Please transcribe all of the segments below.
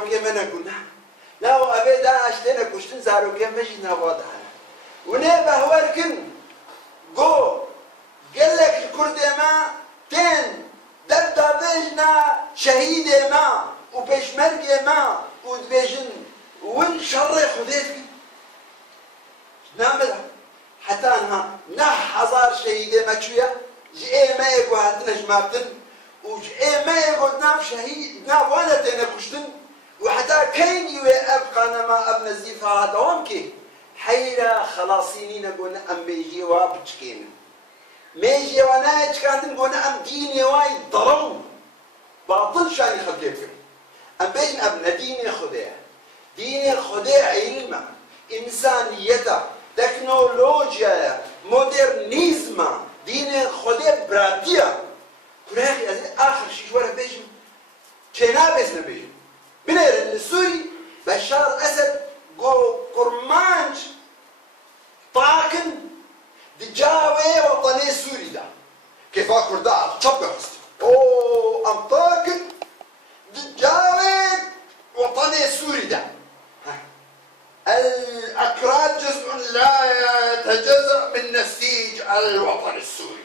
زاروکێ منە گوناه ناو ئەبێ داعش تێنە کوشتن زاروکێ مەژی ناوادانە ونێ بەهوەرکن گۆ گەلێک کوردێمە تێن دەردابێژنا شەهیدێمە و پێشمەرگێمە و دبێژن ون شەڕێ خودێت بکن نامەدا حتى انها نه هزار شهيد ما تشويا جي ما يقو هاتنا جماعتن وجي ما يقو ناف شهيد ناف وانا تينا كشتن وحتى كين يوي ابقى نما اب نزيف هذا وامكي حيرا خلاصيني نقول ام بيجي وابتشكين ميجي وانا يتشكاندن قول ام ديني واي ضرو باطل شاني خلقين ام بيجن اب نديني خديع ديني خديع علمه انسانيته تکنولوژیا مدرنیزم دین خود برادیا کره از آخر شیش وره بیشم چه نبیسن بیشم بنر سوری بشار اسد گو کرمانج طاقن دجاوه وطنی سوری دا كيف كردا تشبه او ام طاقن دجاوه وطني سوري دا الأكراد جزء لا يتجزأ من نسيج الوطن السوري.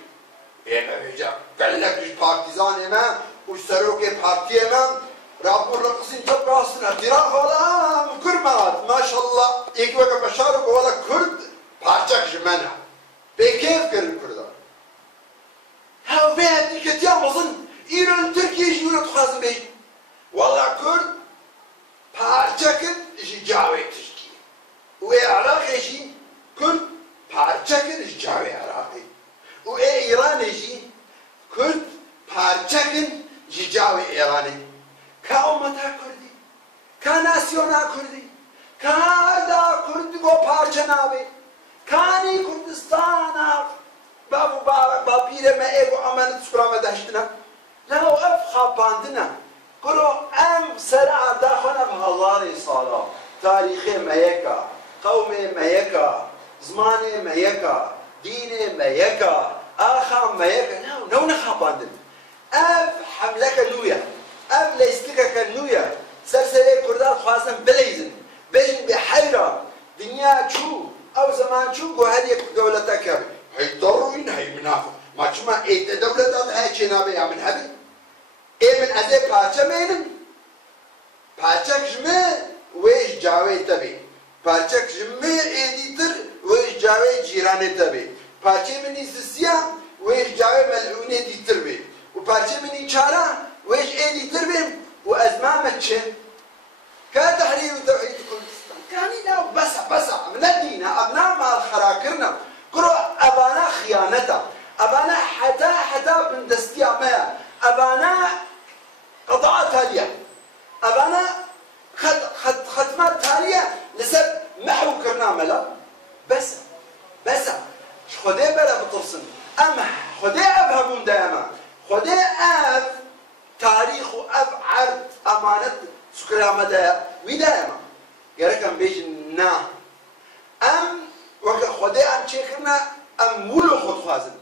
إما بيجا قال لك بارتيزان إما واشتروك بارتي إما رابور رقصين تبقى أصلا اعتراف ولا كرمات ما شاء الله يكوك بشارك ولا كرد بارتك جمانع بكيف كرد كردان هاو بيها ديك تيامظن إيران تركيا يجيونا تخازن بيش والله كرد بارتك يجي جاوي وعراقي شي كرد پارچکن جاوی عراقی و ایرانی شي كرد پارچکن جاوی ایرانی که امتا کردی که ناسیونا کردی که دا کردی گو پارچه نابی کانی کردستانا با پیر ما ایگو امانت سکرامه داشتنا لو اف خواباندنا کرو ام سرع داخونا بهزاری سالا تاریخی مایکا قوم ميكا زمان ميكا دين ميكا آخا ميكا نو نخاباندن أف حملك النويا أف ليستكك النويا سلسلة كردات خاصة بليزن بيجن بحيرة دنيا شو أو زمان شو قو هذه دولتك هاي ضرورين هاي منافق ما تشما إيه دولتات هاي شنابي يا من هبي إيه من أزي بارشة مينن بارشة جمع ويش جاوي تبي پارچک جمع ایدیتر ویش جاوی جیرانه تبی پارچه منی سسیا ویش جاوی ملعونه دیتر بی و پارچه منی چارا ویش ایدیتر بیم و ازمامت چه که تحریر و توحید کردستان کانی ناو بسا من الدین ابنا مال خراکرنا کرو ابانا خیانتا ابانا حتا بندستی عمیا ابانا قضاء تالية ابانا ختمات تالية لسب محو كرنا ملا بس خدي بلا بترسم اما خدي ابهبون دائما خدي اف تاريخ واف عرض امانه سكرا مدى ودائما يركم بيجنا ام وك خدي ام تشكرنا ام مولو خد خوازن